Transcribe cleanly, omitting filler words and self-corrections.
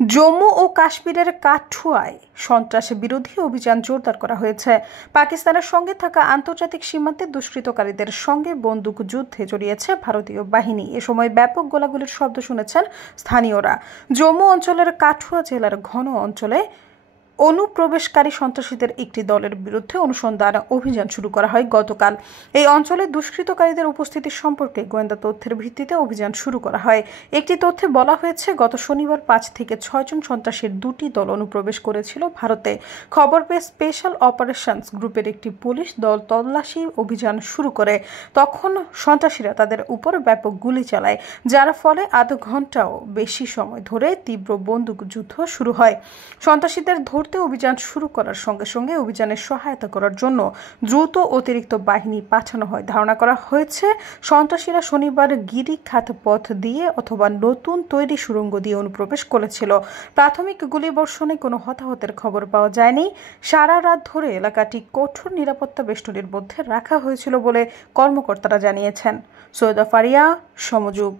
জম্মু ও কাশ্মীরের কাঠুয়ায় সন্ত্রাস বিরোধী অভিযান জোরদার করা হয়েছে। পাকিস্তানের সঙ্গে থাকা আন্তর্জাতিক সীমান্তে দুষ্কৃতকারীদের সঙ্গে বন্দুক যুদ্ধে জড়িয়েছে ভারতীয় বাহিনী। এ সময় ব্যাপক গোলাগুলির শব্দ শুনেছেন স্থানীয়রা। জম্মু অঞ্চলের কাঠুয়া জেলার ঘন অঞ্চলে অনুপ্রবেশকারী সন্ত্রাসীদের একটি দলের বিরুদ্ধে অনুসন্ধান অভিযান শুরু করা হয় গতকাল। এই অঞ্চলে দুষ্কৃতকারীদের উপস্থিতি সম্পর্কে গোয়েন্দা তথ্যের ভিত্তিতে অভিযান শুরু করা হয়। একটি তথ্যে বলা হয়েছে, গত শনিবার 5 থেকে 6 জন সন্ত্রাসীর 2টি দল অনুপ্রবেশ করেছিল ভারতে। খবর পেয়ে স্পেশাল অপারেশনস গ্রুপের একটি পুলিশ দল তল্লাশি অভিযান শুরু করে। তখন সন্ত্রাসীরা তাদের উপর ব্যাপক গুলি চালায়, যার ফলে আধ ঘন্টাও বেশি সময় ধরে তীব্র বন্দুক যুদ্ধ শুরু হয়। সন্ত্রাসীদের অভিযান শুরু করার সঙ্গে সঙ্গে অভিযানে সহায়তা করার জন্য দ্রুত অতিরিক্ত বাহিনী পাঠানো হয়। ধারণা করা হয়েছে, সন্ত্রাসীরা শনিবার গিরিখাত পথ দিয়ে অথবা নতুন তৈরি সুড়ঙ্গ দিয়ে অনুপ্রবেশ করেছিল। প্রাথমিক গুলিবর্ষণে কোনো হতাহতের খবর পাওয়া যায়নি। সারা রাত ধরে এলাকাটি কঠোর নিরাপত্তা বেষ্টনীর মধ্যে রাখা হয়েছিল বলে কর্মকর্তারা জানিয়েছেন। সৈয়দা ফারিয়া, সমযোগ।